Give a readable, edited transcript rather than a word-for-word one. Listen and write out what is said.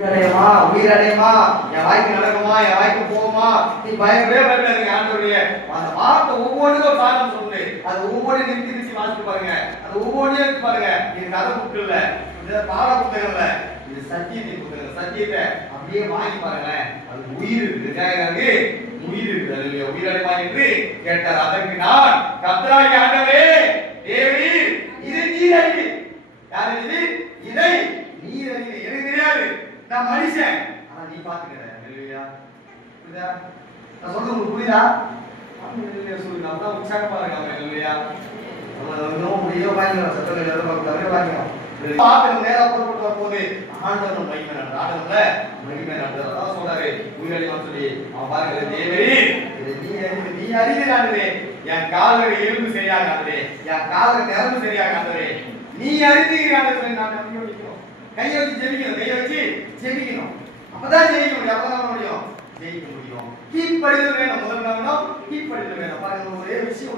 உயிரடையமா உயிரடையமா என் வாய்க்கு நடக்குமா என் வாய்க்கு போகுமா நீ பயப்படவே பயப்படாதீங்க ஆண்டவரே. அந்த வார்த்தை ஒவ்வொன்றுக்கும் ஒரு காரணம் சொல்லுது. அது ஒவ்வொன்றையும் நிறுத்தி நிறுத்தி வாசித்து பாருங்க. அது ஒவ்வொன்றையும் எடுத்து பாருங்க. இது கதை புக்கு இல்ல, இது பாட புத்தகம் இல்ல, இது சத்தியத்தை புத்தகம். சத்தியத்தை அப்படியே வாங்கி பாருங்களேன். அது உயிர் இருக்கு, உயிர் இருக்கு. அது உயிரடைமா என்று கேட்டார். அதற்கு நான் கர்த்தராகிய ஆண்டவரே தேவரீர் இது நீர் அறிவி. யார் இது? இதை நீர் அறிவி. எனக்கு தெரியாது, நான் மனுஷன், ஆனா நீ பாத்துக்கிற. இல்லையா? புரியுதா? நான் சொல்றது உங்களுக்கு புரியுதா? சொல்லுங்க, அப்பதான் உற்சாகமா இருக்காங்க. இல்லையா? முடியோ வாங்கிக்கலாம், சத்தங்கள் எதிர்பார்க்க தவிர வாங்கிக்கலாம். பாத்திரம் நேரா புறப்பட்டு வரும்போது ஆண்டவன் மகிமை நடந்தது. ஆண்டவன்ல மகிமை நடந்தது. அதான் சொல்றாரு உயிரடைவான்னு சொல்லி. அவன் பாருங்க, தேவரே நீ அறிகிறாண்டே, என் கால்கள் எலும்பு சரியாகாதே, என் கால்கள் நரம்பு சரியாகாதே, நீ அறிகிறாண்ட சொல்லி நான் நம்பி வைக்கிறோம். கையை வச்சு ஜெபிக்கணும், கையை வச்சு ஜெபிக்கணும். அப்பதான் ஜெயிக்க முடியும். அப்பதான் முடியும், ஜெயிக்க முடியும். கீழ்ப்படிதல் வேணும். முதல் வேணும், கீழ்ப்படிதல் வேணும். பாருங்க, ஒரே விஷயம்